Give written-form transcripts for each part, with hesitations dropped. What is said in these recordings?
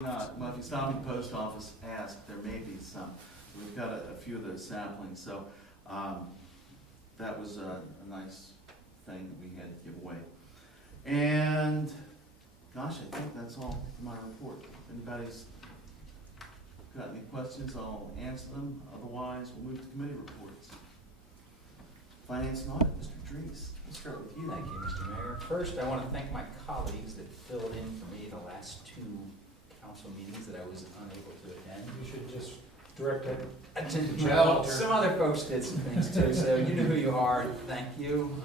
Not, well, if you stop at the post office, ask, there may be some. We've got a few of those saplings, so that was a nice thing that we had to give away. And, gosh, I think that's all for my report. If anybody's got any questions, I'll answer them. Otherwise, we'll move to committee reports. Finance and Audit, Mr. Drees. Let's start with you. Thank you, Mr. Mayor. First, I want to thank my colleagues that filled in for me the last two council meetings that I was unable to attend. You should just direct it. Well, some other folks did some things too, so you know who you are. Thank you.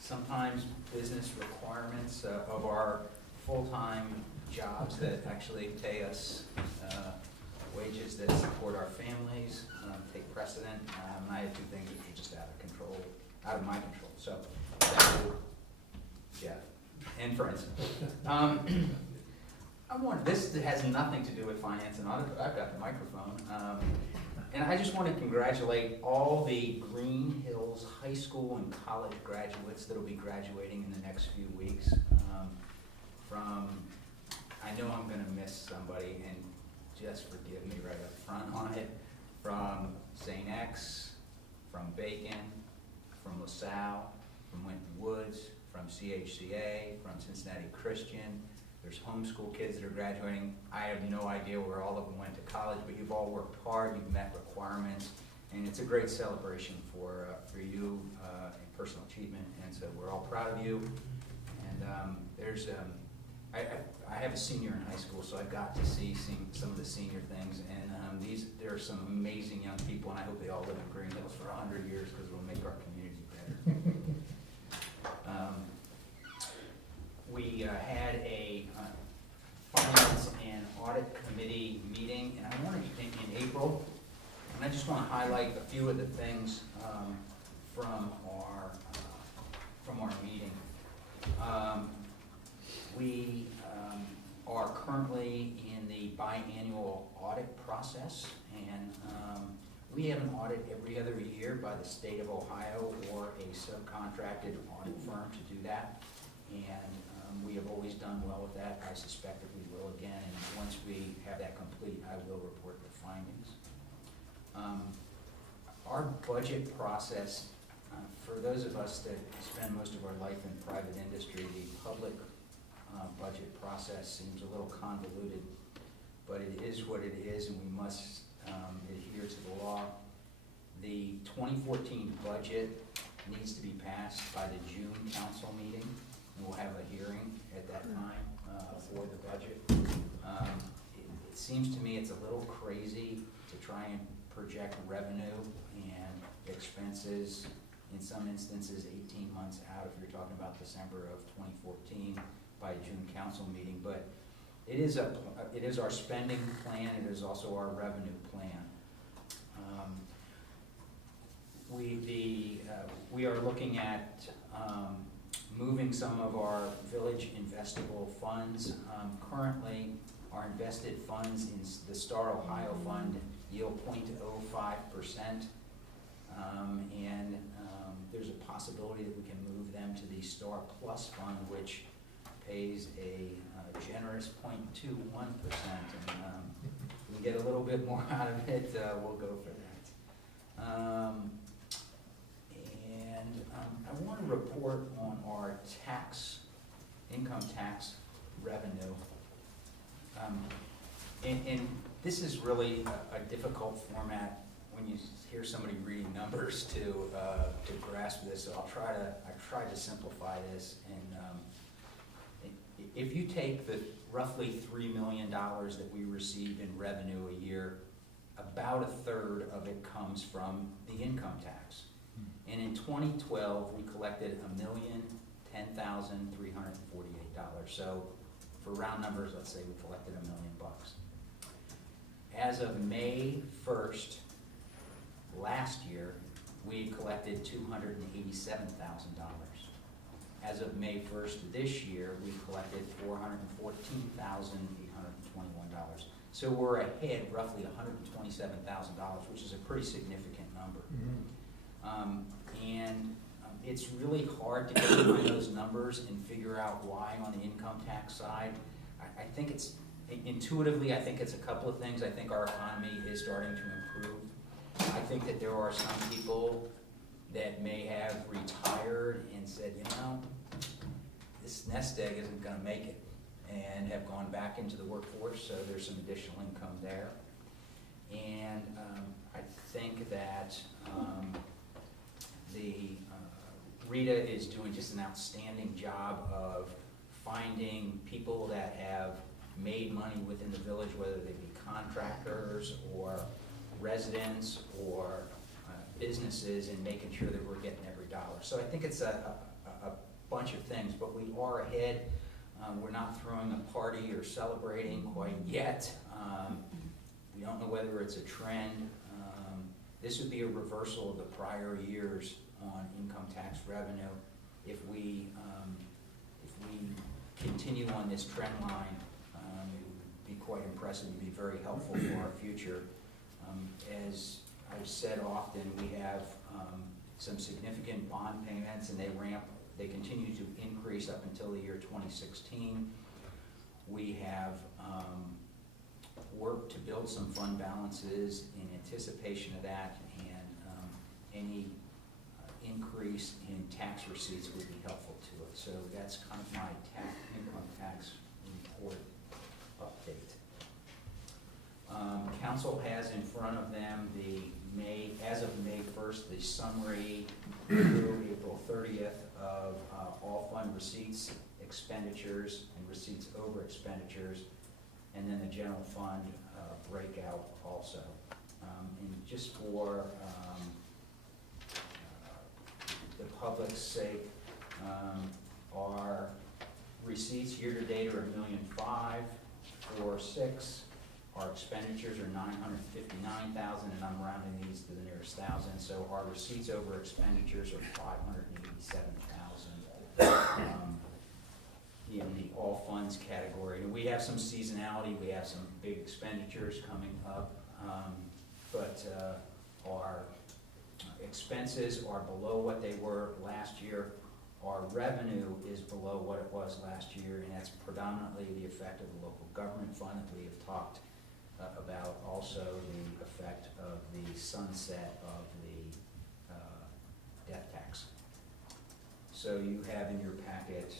Sometimes business requirements of our full-time jobs that actually pay us wages that support our families take precedent. I had two things which were just out of my control. So, Jeff and friends. This has nothing to do with finance and audit, but I've got the microphone. And I just want to congratulate all the Greenhills high school and college graduates that will be graduating in the next few weeks. I know I'm going to miss somebody, and just forgive me right up front on it, from St. X, from Bacon, from LaSalle, from Winton Woods, from CHCA, from Cincinnati Christian. There's homeschool kids that are graduating. I have no idea where all of them went to college, but you've all worked hard, you've met requirements, and it's a great celebration for you in personal achievement, and so we're all proud of you. And I have a senior in high school, so I got to see some of the senior things, and there are some amazing young people, and I hope they all live in Greenhills for 100 years because it'll make our community better. We had a Finance and Audit Committee meeting, and I wanted to think in April, and I just want to highlight a few of the things from our meeting. We are currently in the biannual audit process, and we have an audit every other year by the state of Ohio or a subcontracted audit firm to do that, and we have always done well with that. I suspect that we will again, and once we have that complete, I will report the findings. Our budget process, for those of us that spend most of our life in private industry, the public budget process seems a little convoluted, but it is what it is, and we must adhere to the law. The 2014 budget needs to be passed by the June council meeting, and we'll have a hearing at that time for the budget. It seems to me it's a little crazy to try and project revenue and expenses, in some instances 18 months out if you're talking about December of 2014 by June council meeting, but it is our spending plan. It is also our revenue plan. We are looking at moving some of our village investable funds. Currently, our invested funds in the Star Ohio Fund yield 0.05%, and there's a possibility that we can move them to the Star Plus Fund, which pays a generous 0.21%, and we get a little bit more out of it, we'll go for that. I want to report on our income tax revenue. And this is really a difficult format when you hear somebody reading numbers to grasp this. So I tried to simplify this, and if you take the roughly $3 million that we receive in revenue a year, about a third of it comes from the income tax. And in 2012, we collected $1,010,348. So for round numbers, let's say we collected $1 million. As of May 1st last year, we collected $287,000. As of May 1st this year, we collected $414,821. So we're ahead roughly $127,000, which is a pretty significant number. Mm-hmm. It's really hard to get behind those numbers and figure out why on the income tax side. I think it's Intuitively, I think it's a couple of things. I think our economy is starting to improve. I think that there are some people that may have retired and said, you know, this nest egg isn't gonna make it, and have gone back into the workforce, so there's some additional income there. And I think that Rita is doing just an outstanding job of finding people that have made money within the village, whether they be contractors or residents or businesses, and making sure that we're getting every dollar. So I think it's a bunch of things, but we are ahead. We're not throwing a party or celebrating quite yet. We don't know whether it's a trend. This would be a reversal of the prior years on income tax revenue. If we continue on this trend line, it would be quite impressive and be very helpful for our future. As I've said often, we have some significant bond payments, and they continue to increase up until the year 2016. We have worked to build some fund balances in anticipation of that, and any increase in tax receipts would be helpful to it. So that's kind of my income tax report update. Council has in front of them as of May 1st, the summary through April 30th of all fund receipts, expenditures, and receipts over expenditures, and then the general fund breakout also. And just for the public's sake, our receipts year-to-date are $1,000,005,406. Our expenditures are $959,000, and I'm rounding these to the nearest thousand. So our receipts over expenditures are $587,000 in the all funds category. And we have some seasonality. We have some big expenditures coming up, but our expenses are below what they were last year. Our revenue is below what it was last year, and that's predominantly the effect of the local government fund that we have talked about, also the effect of the sunset of the death tax. So you have in your packet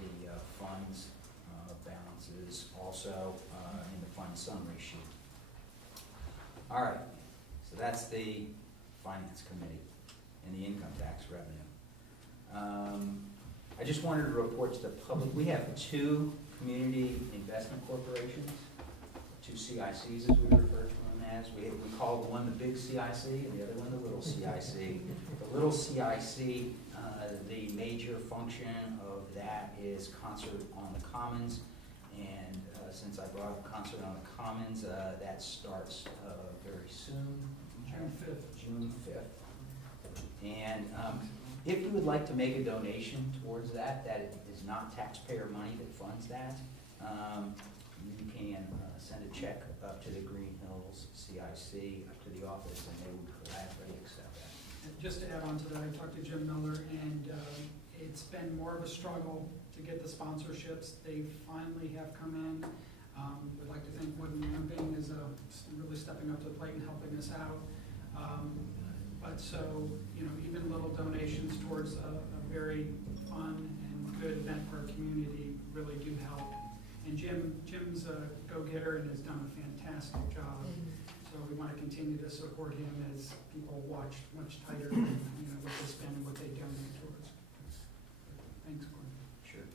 the funds balances, also in the fund summary sheet. All right, so that's the Finance Committee and the income tax revenue. I just wanted to report to the public, we have 2 community investment corporations, 2 CICs as we refer to them as. We call one the big CIC and the other one the little CIC. The little CIC, the major function of that is Concert on the Commons, and since I brought up Concert on the Commons, that starts very soon. June 5th. June 5th. And if you would like to make a donation towards that, that is not taxpayer money that funds that, you can send a check up to the Greenhills CIC, up to the office, and they would gladly accept that. And just to add on to that, I talked to Jim Miller, and it's been more of a struggle to get the sponsorships. They finally have come in. We'd like to thank Wooden Limping is really stepping up to the plate and helping us out. But so, you know, even little donations towards a very fun and good event for our community really do help. And Jim's a go-getter and has done a fantastic job. So we want to continue to support him as people watch much tighter, you know, what they spend and what they donate towards. Thanks, Gordon. Sure.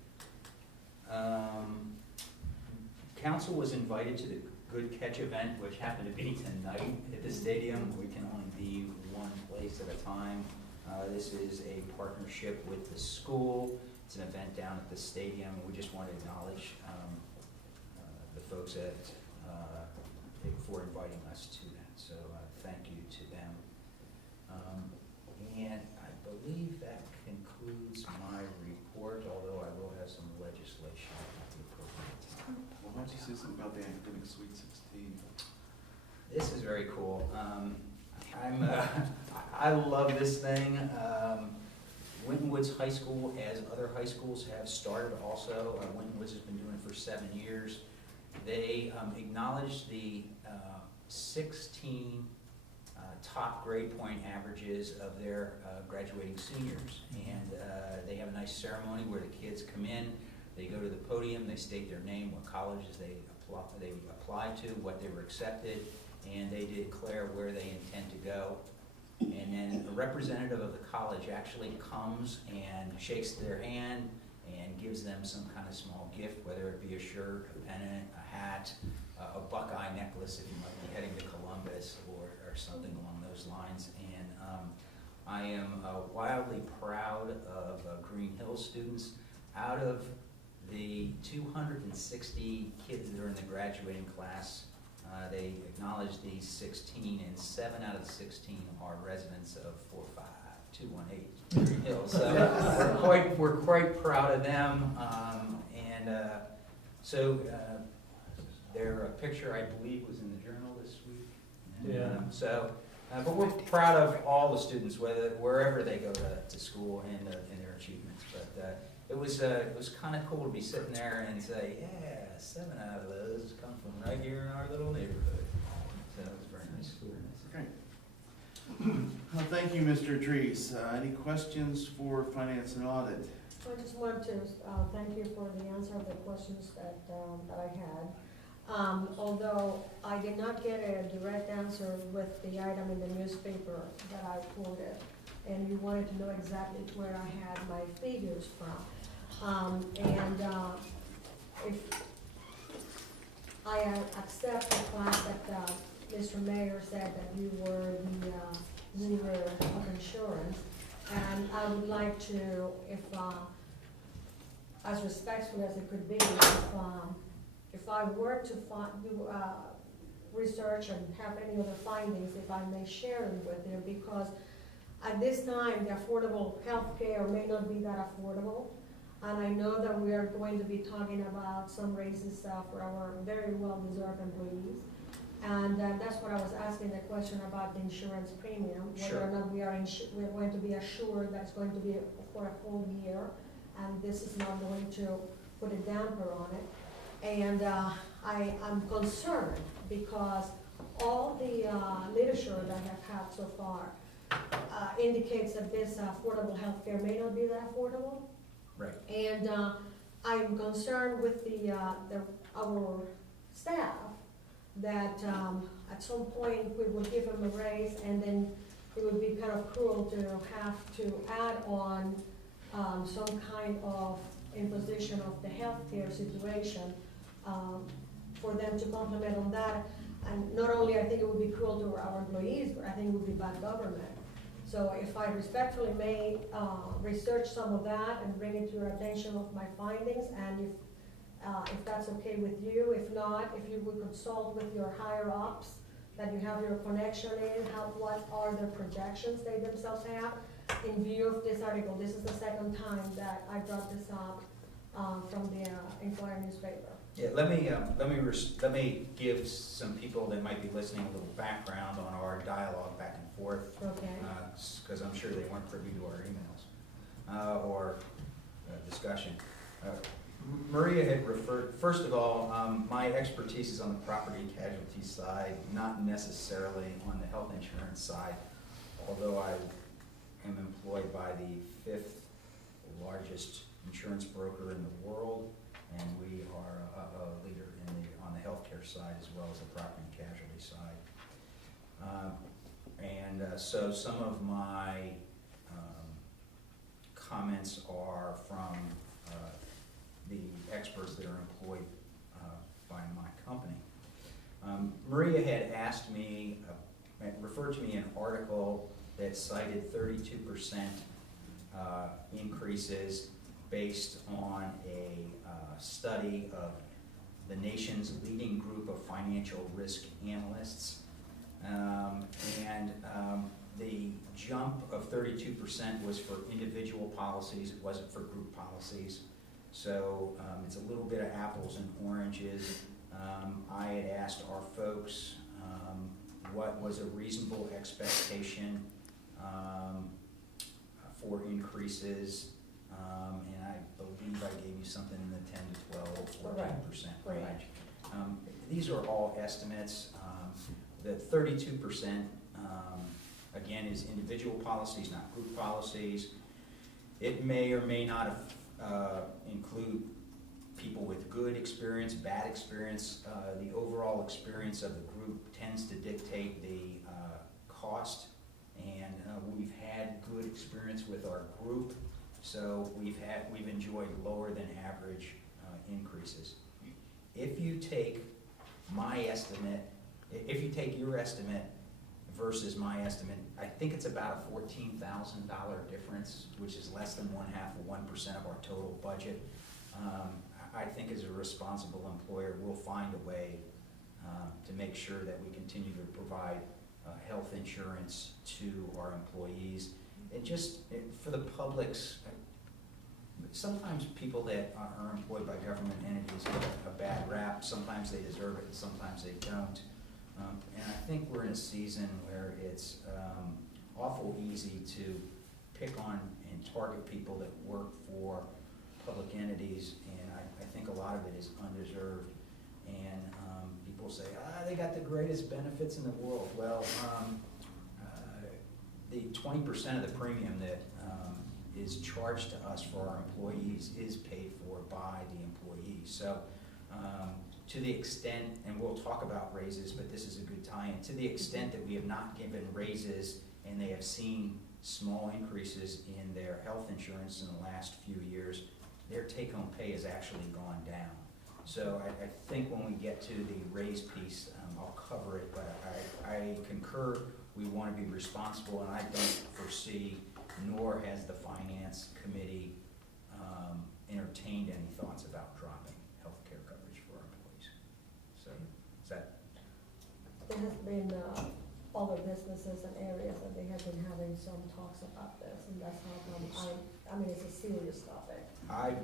Council was invited to the Good Catch event, which happened to be tonight at the stadium. We can only be one place at a time. This is a partnership with the school. It's an event down at the stadium. We just want to acknowledge the folks at for inviting us to that. So thank you to them. And I believe that concludes my report, although I will have some legislation at the appropriate time. Well, why don't you say something about the academic Sweet 16? This is very cool. I love this thing. Winton Woods High School, as other high schools have started also, Winton Woods has been doing it for 7 years. They acknowledged the 16 top grade point averages of their graduating seniors. And they have a nice ceremony where the kids come in, they go to the podium, they state their name, what colleges they applied to, what they were accepted, and they declare where they intend to go. And then a representative of the college actually comes and shakes their hand and gives them some kind of small gift, whether it be a shirt, a pennant, a hat, a Buckeye necklace if you might be heading to Columbus, or something along those lines. And I am wildly proud of Greenhills students. Out of the 260 kids that are in the graduating class, they acknowledged these 16, and 7 out of the 16 are residents of 45218 Greenhills. So we're quite proud of them. So their picture, I believe, was in the Journal this week. And, but we're proud of all the students, wherever they go to school, and their achievements. But it was kind of cool to be sitting there and say, yeah, 7 out of those come from right here in our little neighborhood. So it was very nice. Great. Well, thank you, Mr. Trees. Any questions for Finance and Audit? I just want to thank you for the answer of the questions that I had. Although I did not get a direct answer with the item in the newspaper that I quoted, and you wanted to know exactly where I had my figures from. If I accept the fact that Mr. Mayor said that you were the guru of insurance, and I would like to, if as respectful as it could be, if I were to do research and have any other findings, if I may share them with you, because at this time, the affordable health care may not be that affordable. And I know that we are going to be talking about some raises for our very well-deserved employees. And that's what I was asking the question about the insurance premium, whether or not we're going to be assured that it's going to be for a whole year, and this is not going to put a damper on it. And I'm concerned because all the literature that I have had so far indicates that this affordable health care may not be that affordable. Right. And I'm concerned with our staff that at some point we will give them a raise, and then it would be kind of cruel to have to add on some kind of imposition of the healthcare situation for them to complement on that. And not only I think it would be cruel to our employees, but I think it would be bad government. So if I respectfully may research some of that and bring it to your attention of my findings, and if that's okay with you. If not, if you would consult with your higher ups that you have your connection in, what are the projections they themselves have in view of this article. This is the second time that I brought this up from the Inquirer newspaper. Yeah, let me give some people that might be listening a little background on our dialogue back and forth. Okay. Because I'm sure they weren't privy to our emails or discussion. Maria had referred, first of all, my expertise is on the property casualty side, not necessarily on the health insurance side, although I am employed by the 5th largest insurance broker in the world, and we are a leader on the healthcare side as well as the property casualty side. So some of my comments are from the experts that are employed by my company. Maria had asked me, referred to me an article that cited 32% increases based on a study of the nation's leading group of financial risk analysts. The jump of 32% was for individual policies, it wasn't for group policies. So it's a little bit of apples and oranges. I had asked our folks what was a reasonable expectation for increases, and I believe I gave you something in the 10 to 12, 14% Right. range. These are all estimates. The 32%, again, is individual policies, not group policies. It may or may not include people with good experience, bad experience. The overall experience of the group tends to dictate the cost, and we've had good experience with our group, so we've enjoyed lower than average increases. If you take my estimate, if you take your estimate versus my estimate, I think it's about a $14,000 difference, which is less than 0.5% of our total budget. I think as a responsible employer, we'll find a way to make sure that we continue to provide health insurance to our employees. And just for the public's, sometimes people that are employed by government entities get a bad rap. Sometimes they deserve it, and sometimes they don't. And I think we're in a season where it's awful easy to pick on and target people that work for public entities, and I think a lot of it is undeserved. And people say, they got the greatest benefits in the world. Well, the 20% of the premium that is charged to us for our employees is paid for by the employees. So to the extent, and we'll talk about raises, but this is a good tie-in, to the extent that we have not given raises and they have seen small increases in their health insurance in the last few years, their take-home pay has actually gone down. So I think when we get to the raise piece, I'll cover it, but I concur we want to be responsible, and I don't foresee, nor has the Finance Committee entertained any thoughts about dropping health care coverage for our employees. So, is that? There has been other businesses and areas that they have been having some talks about this, and that's how come I mean, it's a serious topic. I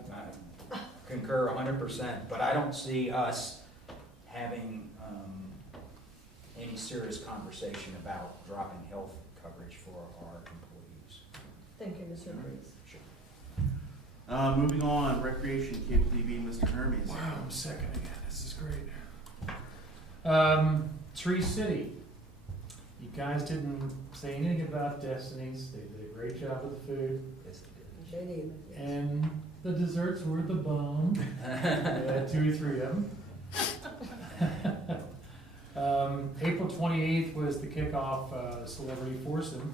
concur 100%, but I don't see us having any serious conversation about dropping health coverage for our employees. Thank you, Mr. Reeves. Sure. Moving on, Recreation, Cable TV, Mr. Hermes. Wow, I'm second again. This is great. Tree City. You guys didn't say anything about Destinies. They did a great job with the food. Yes, they did. They did. Yes. And the desserts were the bomb. They had 2 or 3 of them. April 28th was the kickoff Celebrity Foursome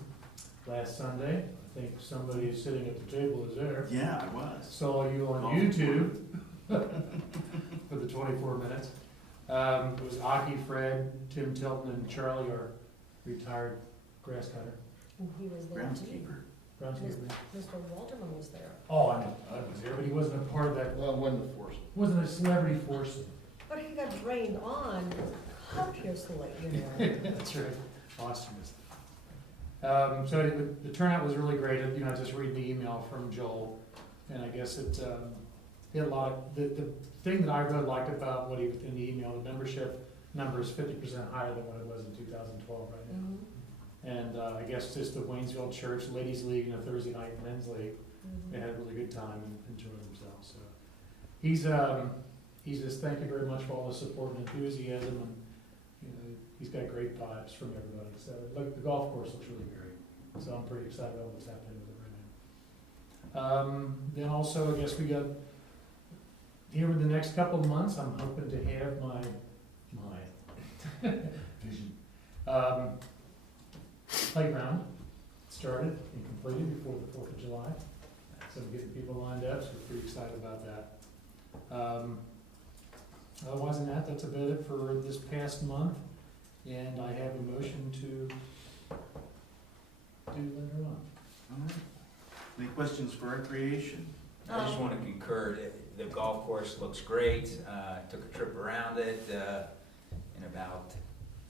last Sunday. I think somebody sitting at the table is there. Yeah, I was. Saw you on YouTube for the 24 minutes. It was Aki, Fred, Tim Tilton, and Charlie, our retired grass cutter. And he was there too. Groundskeeper. Groundskeeper. Mr. Walterman was there. Oh, I know, I was there, but he wasn't a part of that, Well, when the force. wasn't a celebrity foursome. But he got rained on copiously, you know. That's right, posthumous. So the turnout was really great. You know, I just read the email from Joel, and I guess it had a lot of, the thing that I really liked about what he, in the email, the membership number is 50% higher than what it was in 2012 right now. Mhm. And I guess just the Waynesville Church Ladies League and a Thursday night Men's League, they Mhm. had a really good time and enjoyed themselves. So he's just thank you very much for all the support and enthusiasm, and you know, he's got great vibes from everybody. So the golf course looks really great. So I'm pretty excited about what's happening with it right now. Then also, I guess we got here in the next couple of months, I'm hoping to have my vision. Playground started and completed before the 4th of July. So I'm getting people lined up, so we're pretty excited about that. Otherwise than that, that's about it for this past month. And I have a motion to do later on. All right. Any questions for Recreation? I just want to concur that the golf course looks great. Took a trip around it in about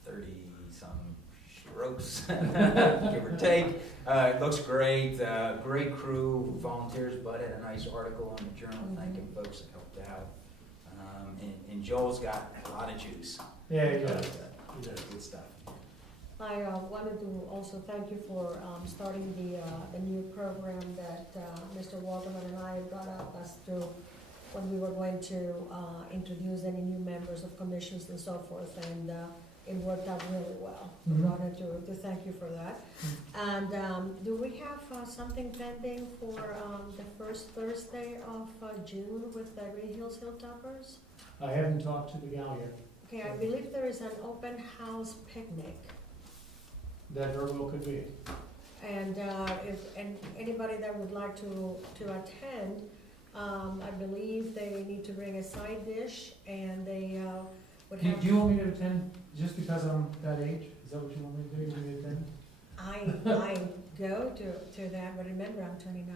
30-some strokes, give or take. It looks great. Great crew, volunteers. Bud had a nice article in the Journal thanking folks that helped out. And Joel's got a lot of juice. Yeah, he does. He does. Good stuff. I wanted to also thank you for starting the new program that Mr. Walterman and I brought up as to when we were going to introduce any new members of commissions and so forth, and it worked out really well. Mhm. I wanted to thank you for that. And do we have something pending for the first Thursday of June with the Greenhills Hilltoppers? I haven't talked to the gal yet. Okay, I believe there is an open house picnic. That very well could be. And anybody that would like to attend, I believe they need to bring a side dish, and they would Do have. you want me to attend just because I'm that age? Is that what you want me to do? You want me to attend? I go to that, but remember, I'm 29.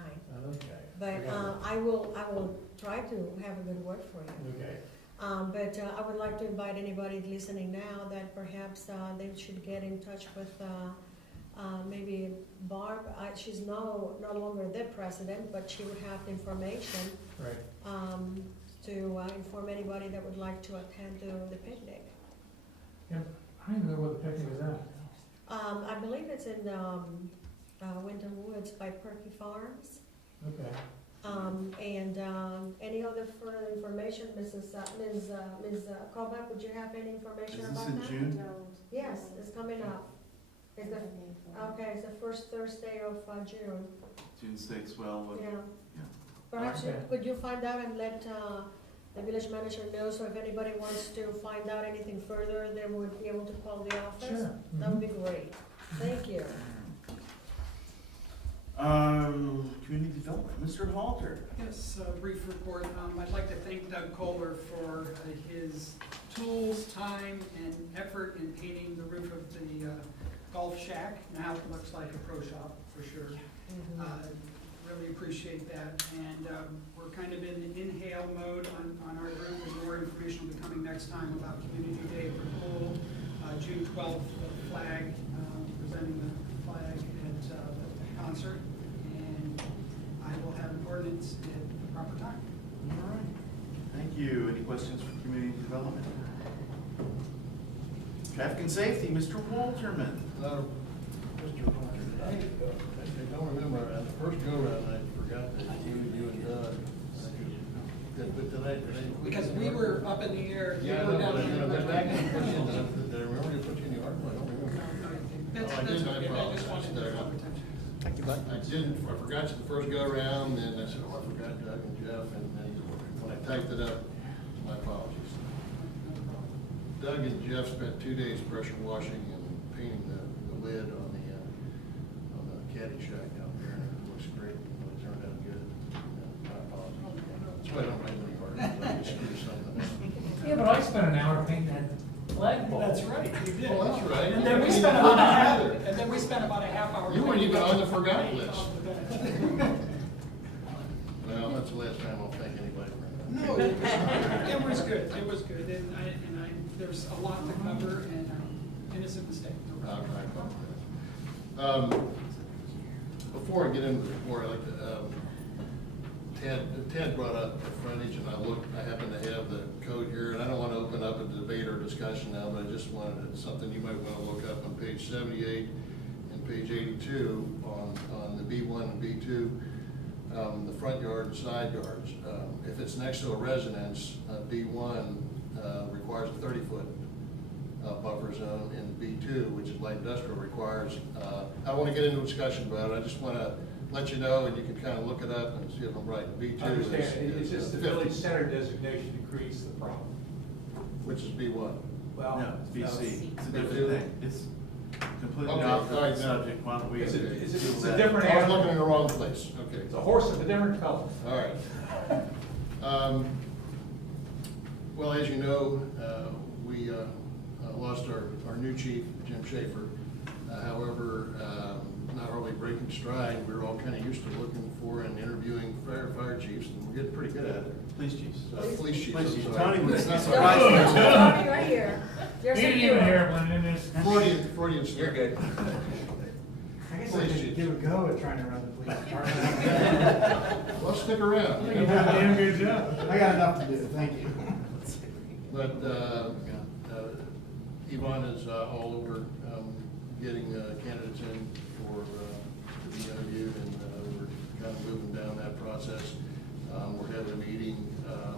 Okay. But I will try to have a good word for you. Okay. But I would like to invite anybody listening now that perhaps they should get in touch with maybe Barb. She's no longer the president, but she would have the information Right. to inform anybody that would like to attend to the picnic. I don't even know where the picnic is at. I believe it's in Winton Woods by Perky Farms. Okay. And any other further information, Ms. Kovak, would you have any information Is about this that? in June? Yes, it's coming up. It's okay, it's the first Thursday of June, June 6th, well, yeah. yeah. Perhaps Okay. could you find out and let the village manager know, so if anybody wants to find out anything further, they would be able to call the office? Sure. That would be great. Thank you. Community development, Mr. Halter. Yes, a brief report. I'd like to thank Doug Kohler for his tools, time, and effort in painting the roof of the golf shack. Now it looks like a pro shop, for sure. Really appreciate that. And we're kind of in inhale mode on our group, and more information will be coming next time about Community Day at the pool. June 12th, the flag, presenting the flag at the concert. And I will have an ordinance at the proper time. All right. Thank you. Any questions for community development? Traffic and safety, Mr. Walterman. Mr. Walter, I don't remember, at the first go-round, I forgot that you and Doug, but today. Because we were up in the air. Yeah, I you were know, down but here. did I remember to put you in the article? I don't remember. That's, Oh, I that's did, I okay. I just wanted to apologize. call attention. Thank you, Bud. I forgot you the first go-around, then I said, oh, I forgot Doug and Jeff, and then when I typed it up, my apologies. Doug and Jeff spent 2 days pressure washing and painting the lid on the caddy shack out there, and it looks great. It turned out good. My apologies. That's why I don't write any articles. I just do something else. Yeah, but I spent an hour painting that flagpole. That's right, you did. Oh, that's right. And then we spent about a half hour. You weren't even on the forgotten painting list. off the back. Well, that's the last time I'll thank anybody for that. No, it was good, it was good, and there's a lot to cover, and innocent mistake. No I'll problem. try to follow that. Before I get into the report, I'd like to, Ted brought up the frontage, and I happen to have the code here, and I don't want to open up a debate or discussion now, but I just wanted, something you might want to look up on page 78 and page 82 on the B1 and B2, the front yard and side yards. If it's next to a residence, B1 requires a 30-foot buffer zone, and B2, which is light industrial, requires, I don't want to get into a discussion about it, I just want to let you know, and you can kind of look it up and see if I'm right. B2 I understand, it's is just the 50, village center designation creates the problem. which is B1. Well, No, it's BC. It's a no. different thing. It's completely Okay, off all right, the now. subject. Why don't we? It's deal a with different I was animal. looking in the wrong place, okay. It's a horse of a different color. All right. Well, as you know, we lost our new chief, Jim Schaefer. However, not really breaking stride. We were all kind of used to looking for and interviewing fire chiefs, and we're getting pretty good at it. Police chiefs. Police chiefs. Police I'm chiefs. sorry. Tony was not No, surprised. Tony, right here. You're He didn't secure. even hear it when it is. Freudian slip. You're good. I guess I Police should chiefs. give a go at trying to run the police department. Well, stick around. You did a damn good job. I got enough to do, thank you. But Yvonne is all over getting candidates in for to be interviewed, and we're kind of moving down that process. We're having a meeting.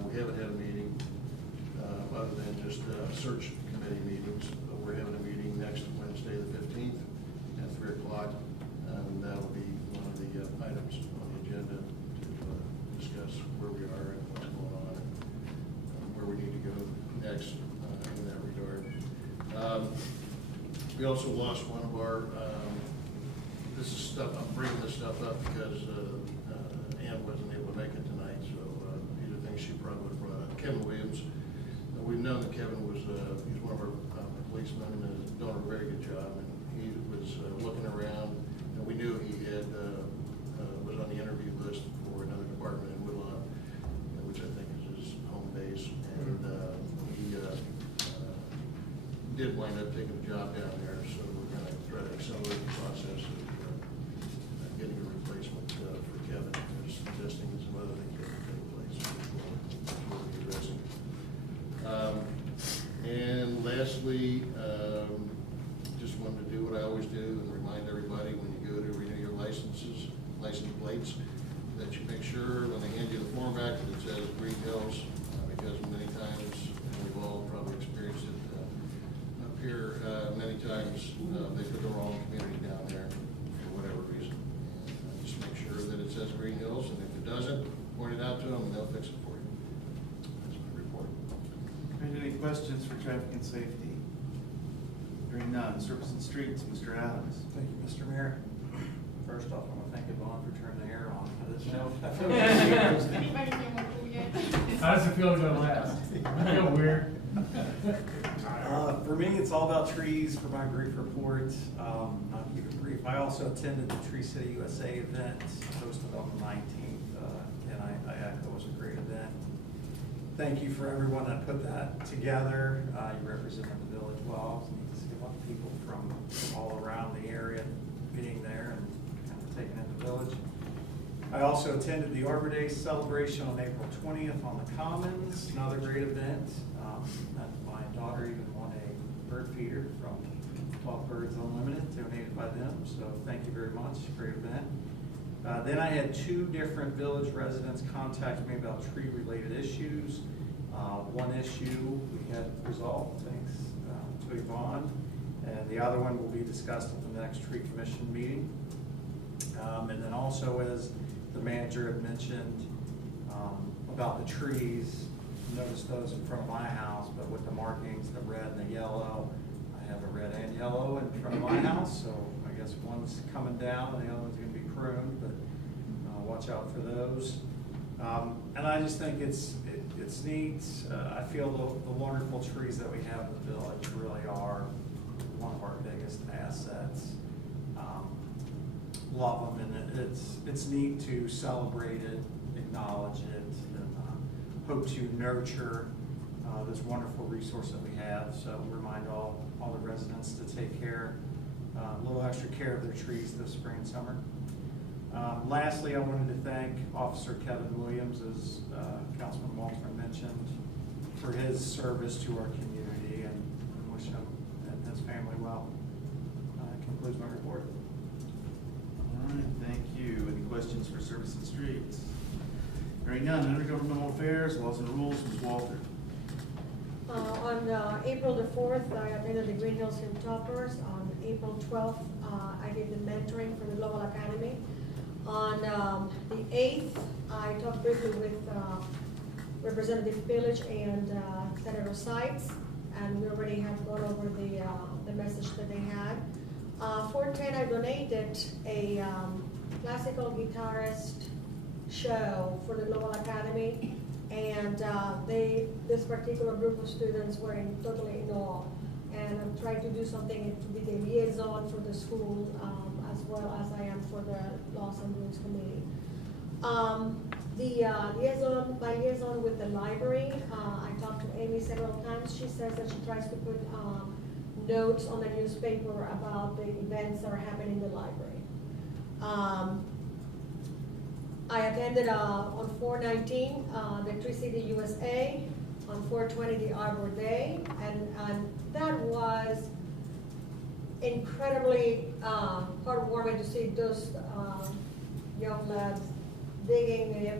We haven't had a meeting other than just search committee meetings. We're having a meeting next Wednesday, the 15th, at 3 o'clock, and that will be one of the items on the agenda to discuss where we are and what's going on and where we need to go next in that regard. We also lost one of our, this is stuff, I'm bringing this stuff up because Ann wasn't able to make it tonight, so these are things she probably would have brought up. Kevin Williams, we've known that Kevin was, he's one of our policemen and has done a very good job, and he was looking around, and we knew he had, was on the interview list for another department in Woodlawn, which I think is his home base, and he did wind up taking a job down there, so we're going to try to accelerate the process of getting a replacement for Kevin. There's testing and some other things that will take place, which we'll be addressing. And lastly, just wanted to do what I always do and remind everybody when you go to renew your license plates, that you make sure when they hand you the form back that it says Greenhills, because many times, and we've all probably experienced it up here, many times they put the wrong community down there for whatever reason. And just make sure that it says Greenhills, and if it doesn't, point it out to them and they'll fix it for you. That's my report. Any questions for traffic and safety? Hearing none. Service and Streets, Mr. Adams. Thank you, Mr. Mayor. First off, I want to thank Yvonne for turning the air on. I didn't know if I feel Anybody feeling cool yet? How does it feel to go last? I feel weird. For me, it's all about trees for my grief report. I'll keep it brief. I also attended the Tree City USA event hosted on the 19th, and I echo it was a great event. Thank you for everyone that put that together. You represented the village well. It's neat to see a lot of people from all around the area being there and kind of taking in the village. I also attended the Arbor Day celebration on April 20th on the Commons, another great event. My daughter even won a bird feeder from Talk Birds Unlimited, donated by them, so thank you very much, great event. Then I had two different village residents contact me about tree-related issues. One issue we had resolved, thanks to Yvonne, and the other one will be discussed at the next tree commission meeting. And then also, as the manager had mentioned about the trees, notice those in front of my house, but with the markings, the red and the yellow. I have a red and yellow in front of my house, so I guess one's coming down and the other one's going to be pruned, but watch out for those. And I just think it's neat. I feel the wonderful trees that we have in the village really are one of our biggest assets. Love them, and it's neat to celebrate it, acknowledge it, and hope to nurture this wonderful resource that we have. So remind all the residents to take care, a little extra care of their trees this spring and summer. Lastly, I wanted to thank Officer Kevin Williams, as Councilman Waltman mentioned, for his service to our community, and wish him and his family well. Concludes my report. All right, thank you. Any questions for Service and Streets? Hearing none. Intergovernmental Affairs, Laws and Rules, Ms. Walter. On April the 4th, I attended the Greenhills Hilltoppers. On April 12th, I did the mentoring for the Global Academy. On the 8th, I talked briefly with Representative Village and Senator Sykes, and we already have gone over the message that they had. 410, I donated a classical guitarist show for the Global Academy, and this particular group of students were totally in awe. And I'm trying to do something to be the liaison for the school, as well as I am for the Laws and Rules Committee. My liaison with the library, I talked to Amy several times. She says that she tries to put notes on the newspaper about the events that are happening in the library. I attended on 4/19 the Tree City USA, on 4/20 the Arbor Day, and that was incredible. incredibly heartwarming to see those young lads digging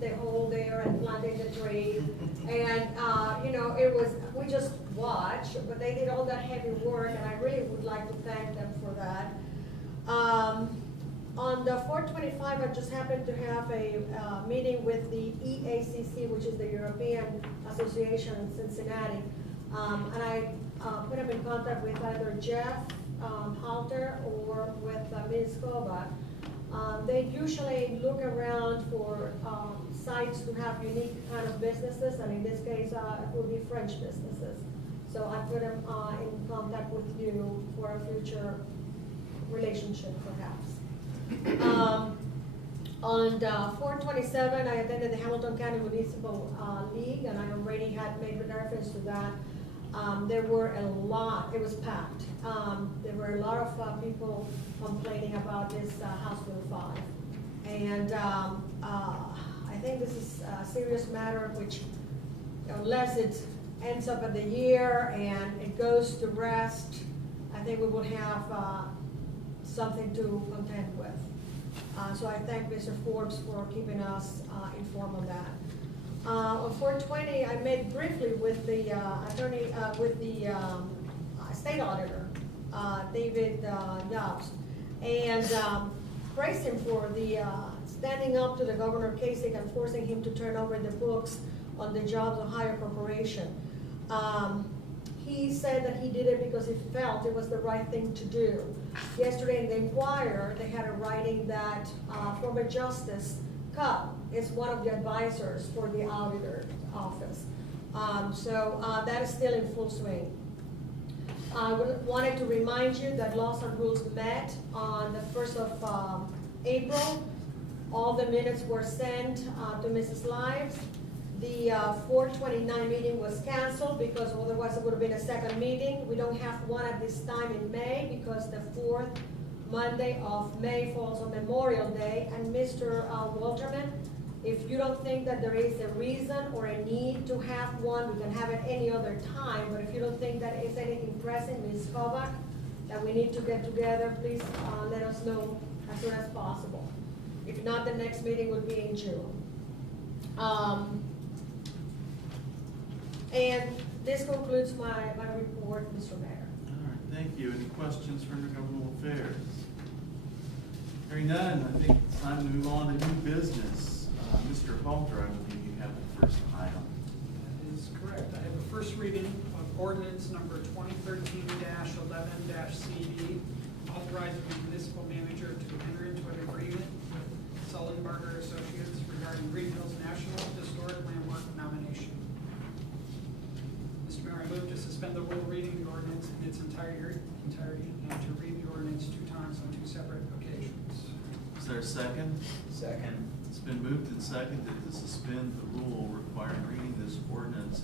the hole there and planting the tree. And, you know, it was, we just watched, but they did all that heavy work, and I really would like to thank them for that. On the 425, I just happened to have a meeting with the EACC, which is the European Association in Cincinnati. And I put them in contact with either Jeff Halter or with Ms. Kova. They usually look around for sites to have unique kind of businesses, and in this case, it would be French businesses. So I put them in contact with you for a future relationship, perhaps. On 427, I attended the Hamilton County Municipal League, and I already had made reference to that. There were a lot, it was packed. There were a lot of people complaining about this House Bill 5. And I think this is a serious matter, which unless it ends up at the year and it goes to rest, I think we will have something to contend with. So I thank Mr. Forbes for keeping us informed on that. On 420, I met briefly with the attorney, with the state auditor, David Dobbs, and praised him for the standing up to the Governor Kasich and forcing him to turn over the books on the Jobs Ohio Corporation. He said that he did it because he felt it was the right thing to do. Yesterday in the Inquirer, they had a writing that former Justice Cupp is one of the advisors for the auditor office. So that is still in full swing. I wanted to remind you that Laws and Rules met on the 1st of April. All the minutes were sent to Mrs. Lives. The 429 meeting was canceled because otherwise it would have been a second meeting. We don't have one at this time in May because the 4th Monday of May falls on Memorial Day. And Mr. Walterman, if you don't think that there is a reason or a need to have one, we can have it any other time. But if you don't think that is anything pressing, Ms. Kovac, that we need to get together, please let us know as soon as possible. If not, the next meeting will be in June. And this concludes my report, Mr. Mayor. All right, thank you. Any questions for Intergovernmental Affairs? Hearing none, I think it's time to move on to new business. Mr. Halter, I believe you have the first item. That is correct. I have the first reading of ordinance number 2013-11-CD, authorizing the municipal manager to enter into an agreement with Sullenberger Associates regarding Greenhills National Historic Landmark nomination. Mr. Mayor, I move to suspend the rule reading the ordinance in its entirety and to read the ordinance 2 times on 2 separate occasions. Is there a second? Second. It's been moved and seconded to suspend the rule requiring reading this ordinance